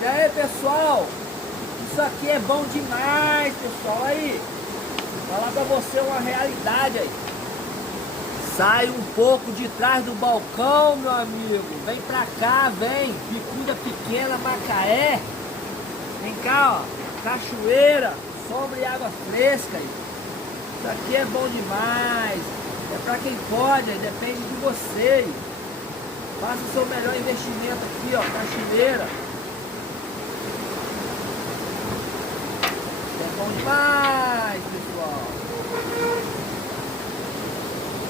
E aí, pessoal? Isso aqui é bom demais, pessoal. Aí, vou falar pra você uma realidade aí. Sai um pouco de trás do balcão, meu amigo. Vem pra cá, vem. Bicuda Pequena, Macaé. Vem cá, ó. Cachoeira, sombra e água fresca aí. Isso aqui é bom demais. É pra quem pode, aí depende de você. Faça o seu melhor investimento aqui, ó. Cachoeira. É bom demais.